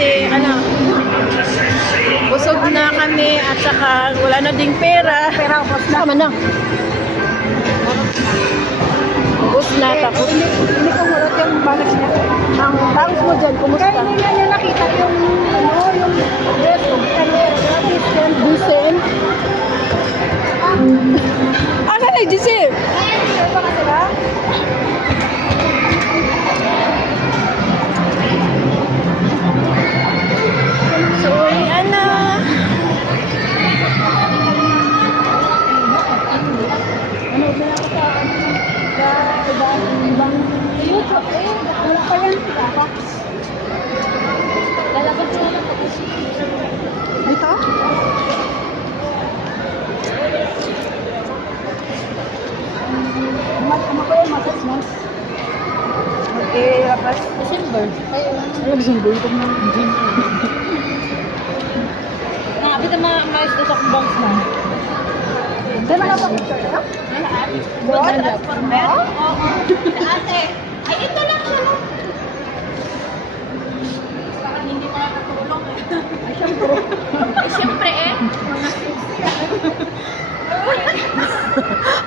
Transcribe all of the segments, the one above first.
kasi busog na kami at saka wala na ding pera. Pera, ubos na. Tama na. Ubus na tapos. Hindi ko mulot yung bags niya. Ang bags mo dyan, kumusta? Kaya hindi niya nakita yung, yung dress ko. Decent. Ano na Giselle? Kaya ba ka sila? So, ano? Wala pa yan. Lalabas na lang ako. Ito? Ano ba yung matas mo? Labas. December. Ay, December. Nakapit ang mga stock banks na. Di ba napapicture ka? Good na Ate, ay ito lang siya. Bakit hindi makakatulong eh? Ay, syempre. Ay, syempre eh.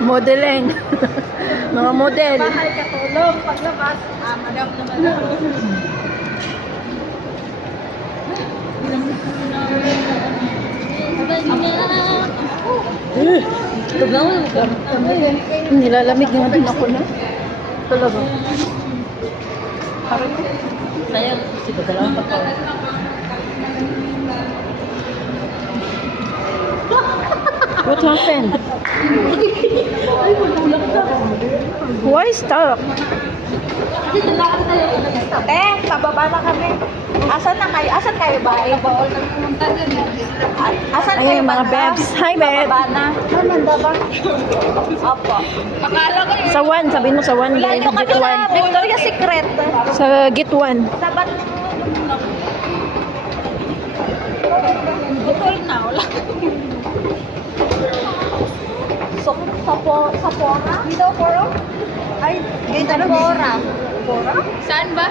Modeling. Mga model. Bahay katulong. Paglabas, madam naman ako. Nilalamig nga din ako na. Talaga. Sayang, sige, dalawang pa. What happened? Why stop? Pababa na kami. Asan na kayo? Asan kayo ba? Asan kayo Ayun yung mga banda? babes. Hi, babe. Pababa na. Banda ba? Opo. Akala ko Sa 1, sabihin mo sa 1. Layo kami Gate na 1. Victoria's Secret. Sa gate 1. Sabat. Butol na. Wala. So, sa Pora? Dito, Pora? Ay, dito na Pora. Pora? Saan ba?